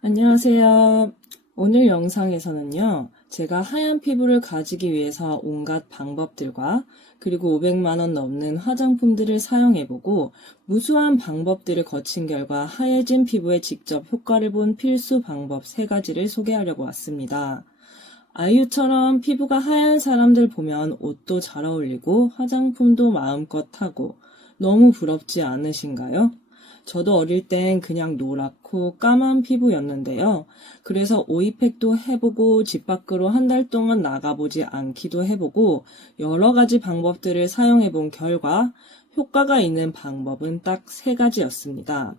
안녕하세요. 오늘 영상에서는요, 제가 하얀 피부를 가지기 위해서 온갖 방법들과 그리고 500만 원 넘는 화장품들을 사용해보고 무수한 방법들을 거친 결과 하얘진 피부에 직접 효과를 본 필수 방법 3가지를 소개하려고 왔습니다. 아이유처럼 피부가 하얀 사람들 보면 옷도 잘 어울리고 화장품도 마음껏 하고 너무 부럽지 않으신가요? 저도 어릴 땐 그냥 노랗고 까만 피부였는데요. 그래서 오이팩도 해보고 집 밖으로 한 달 동안 나가보지 않기도 해보고 여러 가지 방법들을 사용해본 결과 효과가 있는 방법은 딱 3가지였습니다.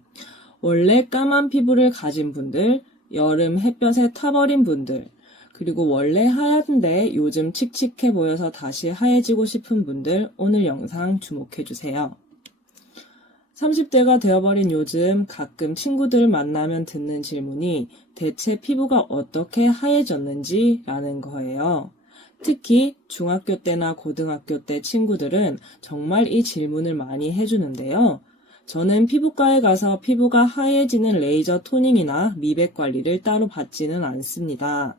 원래 까만 피부를 가진 분들, 여름 햇볕에 타버린 분들, 그리고 원래 하얀데 요즘 칙칙해 보여서 다시 하얘지고 싶은 분들, 오늘 영상 주목해주세요. 30대가 되어버린 요즘 가끔 친구들 만나면 듣는 질문이 대체 피부가 어떻게 하얘졌는지 라는 거예요. 특히 중학교 때나 고등학교 때 친구들은 정말 이 질문을 많이 해주는데요. 저는 피부과에 가서 피부가 하얘지는 레이저 토닝이나 미백 관리를 따로 받지는 않습니다.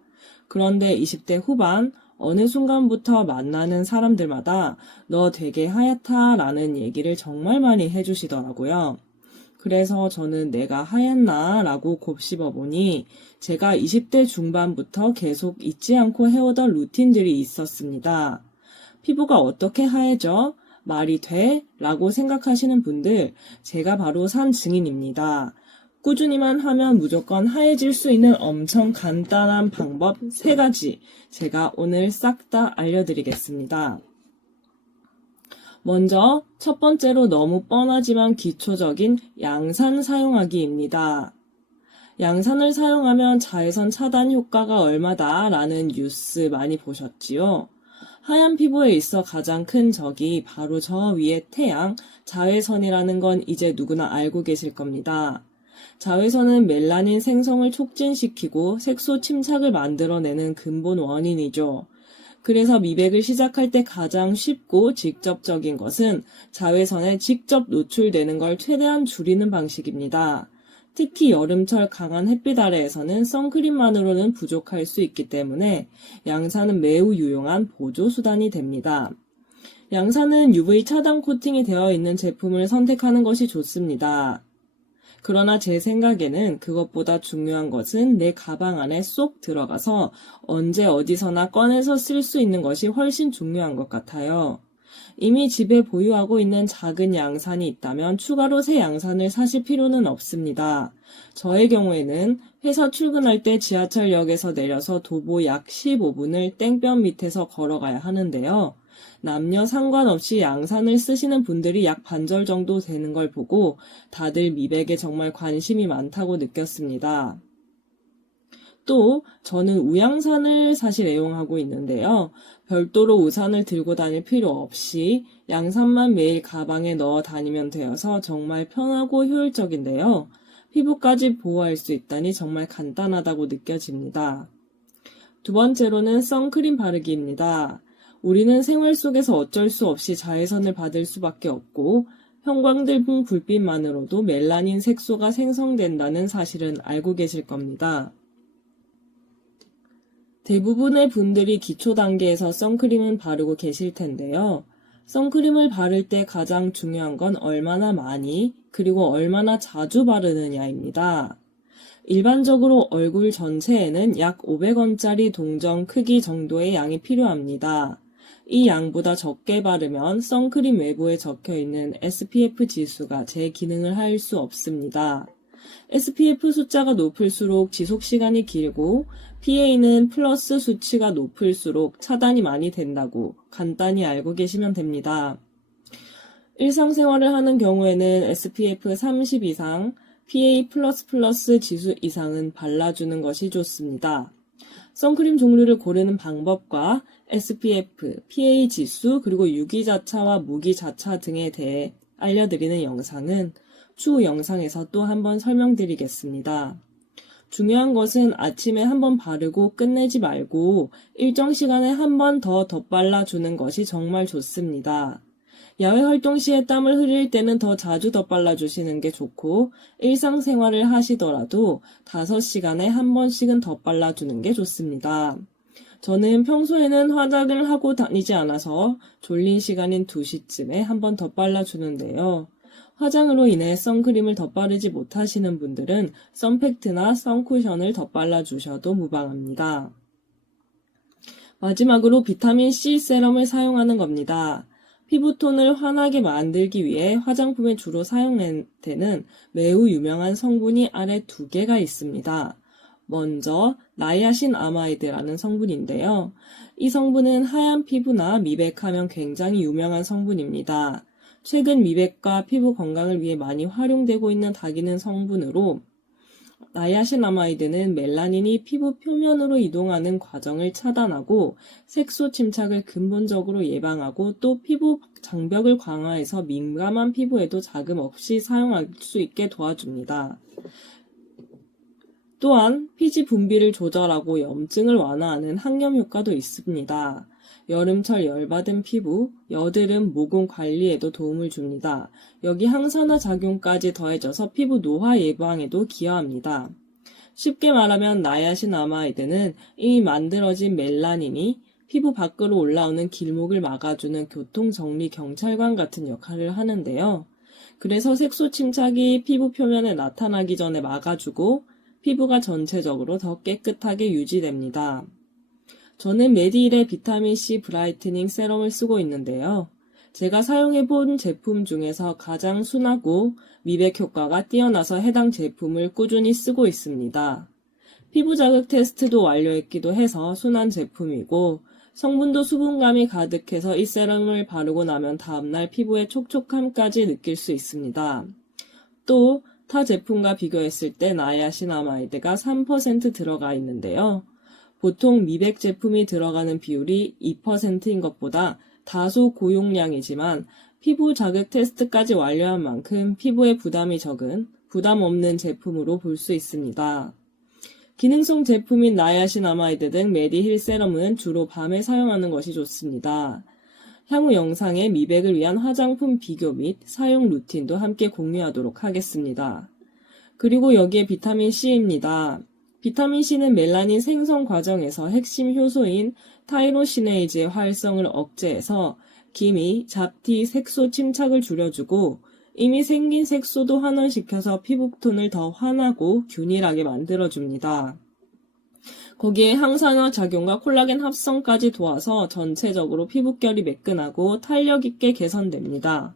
그런데 20대 후반 어느 순간부터 만나는 사람들마다 너 되게 하얗다 라는 얘기를 정말 많이 해주시더라고요. 그래서 저는 내가 하얗나 라고 곱씹어 보니 제가 20대 중반부터 계속 잊지 않고 해오던 루틴들이 있었습니다. 피부가 어떻게 하얘져? 말이 돼? 라고 생각하시는 분들, 제가 바로 산 증인입니다. 꾸준히만 하면 무조건 하얘질 수 있는 엄청 간단한 방법 3가지 제가 오늘 싹 다 알려드리겠습니다. 먼저 첫 번째로 너무 뻔하지만 기초적인 양산 사용하기입니다. 양산을 사용하면 자외선 차단 효과가 얼마다 라는 뉴스 많이 보셨지요? 하얀 피부에 있어 가장 큰 적이 바로 저 위에 태양, 자외선이라는 건 이제 누구나 알고 계실 겁니다. 자외선은 멜라닌 생성을 촉진시키고 색소 침착을 만들어내는 근본 원인이죠. 그래서 미백을 시작할 때 가장 쉽고 직접적인 것은 자외선에 직접 노출되는 걸 최대한 줄이는 방식입니다. 특히 여름철 강한 햇빛 아래에서는 선크림만으로는 부족할 수 있기 때문에 양산은 매우 유용한 보조수단이 됩니다. 양산은 UV 차단 코팅이 되어 있는 제품을 선택하는 것이 좋습니다. 그러나 제 생각에는 그것보다 중요한 것은 내 가방 안에 쏙 들어가서 언제 어디서나 꺼내서 쓸 수 있는 것이 훨씬 중요한 것 같아요. 이미 집에 보유하고 있는 작은 양산이 있다면 추가로 새 양산을 사실 필요는 없습니다. 저의 경우에는 회사 출근할 때 지하철역에서 내려서 도보 약 15분을 땡볕 밑에서 걸어가야 하는데요. 남녀 상관없이 양산을 쓰시는 분들이 약 반절 정도 되는 걸 보고 다들 미백에 정말 관심이 많다고 느꼈습니다. 또 저는 우양산을 사실 애용하고 있는데요. 별도로 우산을 들고 다닐 필요 없이 양산만 매일 가방에 넣어 다니면 되어서 정말 편하고 효율적인데요. 피부까지 보호할 수 있다니 정말 간단하다고 느껴집니다. 두 번째로는 선크림 바르기입니다. 우리는 생활 속에서 어쩔 수 없이 자외선을 받을 수밖에 없고 형광등 불빛만으로도 멜라닌 색소가 생성된다는 사실은 알고 계실 겁니다. 대부분의 분들이 기초 단계에서 선크림은 바르고 계실 텐데요. 선크림을 바를 때 가장 중요한 건 얼마나 많이 그리고 얼마나 자주 바르느냐입니다. 일반적으로 얼굴 전체에는 약 500원짜리 동전 크기 정도의 양이 필요합니다. 이 양보다 적게 바르면 선크림 외부에 적혀있는 SPF 지수가 제 기능을 할 수 없습니다. SPF 숫자가 높을수록 지속시간이 길고 PA는 플러스 수치가 높을수록 차단이 많이 된다고 간단히 알고 계시면 됩니다. 일상생활을 하는 경우에는 SPF 30 이상, PA++ 지수 이상은 발라주는 것이 좋습니다. 선크림 종류를 고르는 방법과 SPF, PA 지수, 그리고 유기자차와 무기자차 등에 대해 알려드리는 영상은 추후 영상에서 또 한번 설명드리겠습니다. 중요한 것은 아침에 한번 바르고 끝내지 말고 일정 시간에 한 번 더 덧발라주는 것이 정말 좋습니다. 야외 활동 시에 땀을 흘릴 때는 더 자주 덧발라주시는 게 좋고 일상생활을 하시더라도 5시간에 한 번씩은 덧발라주는 게 좋습니다. 저는 평소에는 화장을 하고 다니지 않아서 졸린 시간인 2시쯤에 한 번 덧발라주는데요. 화장으로 인해 선크림을 덧바르지 못하시는 분들은 선팩트나 선쿠션을 덧발라주셔도 무방합니다. 마지막으로 비타민C 세럼을 사용하는 겁니다. 피부톤을 환하게 만들기 위해 화장품에 주로 사용되는 매우 유명한 성분이 아래 2개가 있습니다. 먼저 나이아신 아마이드라는 성분인데요. 이 성분은 하얀 피부나 미백하면 굉장히 유명한 성분입니다. 최근 미백과 피부 건강을 위해 많이 활용되고 있는 다기능 성분으로 나이아신아마이드는 멜라닌이 피부 표면으로 이동하는 과정을 차단하고 색소 침착을 근본적으로 예방하고 또 피부 장벽을 강화해서 민감한 피부에도 자금 없이 사용할 수 있게 도와줍니다. 또한 피지 분비를 조절하고 염증을 완화하는 항염 효과도 있습니다. 여름철 열받은 피부, 여드름, 모공 관리에도 도움을 줍니다. 여기 항산화 작용까지 더해져서 피부 노화 예방에도 기여합니다. 쉽게 말하면 나이아신아마이드는 이미 만들어진 멜라닌이 피부 밖으로 올라오는 길목을 막아주는 교통정리 경찰관 같은 역할을 하는데요. 그래서 색소 침착이 피부 표면에 나타나기 전에 막아주고 피부가 전체적으로 더 깨끗하게 유지됩니다. 저는 메디힐의 비타민C 브라이트닝 세럼을 쓰고 있는데요. 제가 사용해본 제품 중에서 가장 순하고 미백 효과가 뛰어나서 해당 제품을 꾸준히 쓰고 있습니다. 피부 자극 테스트도 완료했기도 해서 순한 제품이고 성분도 수분감이 가득해서 이 세럼을 바르고 나면 다음날 피부의 촉촉함까지 느낄 수 있습니다. 또 타 제품과 비교했을 때 나이아신아마이드가 3% 들어가 있는데요. 보통 미백 제품이 들어가는 비율이 2%인 것보다 다소 고용량이지만 피부 자극 테스트까지 완료한 만큼 피부에 부담이 적은 부담 없는 제품으로 볼 수 있습니다. 기능성 제품인 나이아신아마이드 등 메디힐 세럼은 주로 밤에 사용하는 것이 좋습니다. 향후 영상에 미백을 위한 화장품 비교 및 사용 루틴도 함께 공유하도록 하겠습니다. 그리고 여기에 비타민C입니다. 비타민C는 멜라닌 생성 과정에서 핵심 효소인 타이로시네이즈의 활성을 억제해서 기미, 잡티, 색소 침착을 줄여주고 이미 생긴 색소도 환원시켜서 피부톤을 더 환하고 균일하게 만들어줍니다. 거기에 항산화 작용과 콜라겐 합성까지 도와서 전체적으로 피부결이 매끈하고 탄력 있게 개선됩니다.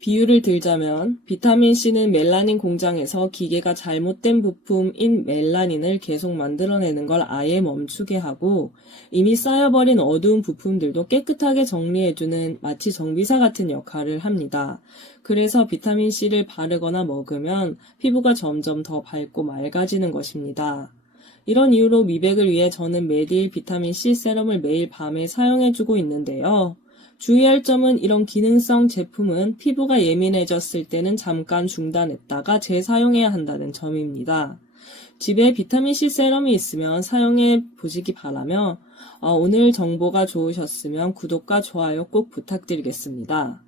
비유를 들자면 비타민C는 멜라닌 공장에서 기계가 잘못된 부품인 멜라닌을 계속 만들어내는 걸 아예 멈추게 하고 이미 쌓여버린 어두운 부품들도 깨끗하게 정리해주는 마치 정비사 같은 역할을 합니다. 그래서 비타민C를 바르거나 먹으면 피부가 점점 더 밝고 맑아지는 것입니다. 이런 이유로 미백을 위해 저는 메디힐 비타민C 세럼을 매일 밤에 사용해주고 있는데요. 주의할 점은 이런 기능성 제품은 피부가 예민해졌을 때는 잠깐 중단했다가 재사용해야 한다는 점입니다. 집에 비타민C 세럼이 있으면 사용해 보시기 바라며 오늘 정보가 좋으셨으면 구독과 좋아요 꼭 부탁드리겠습니다.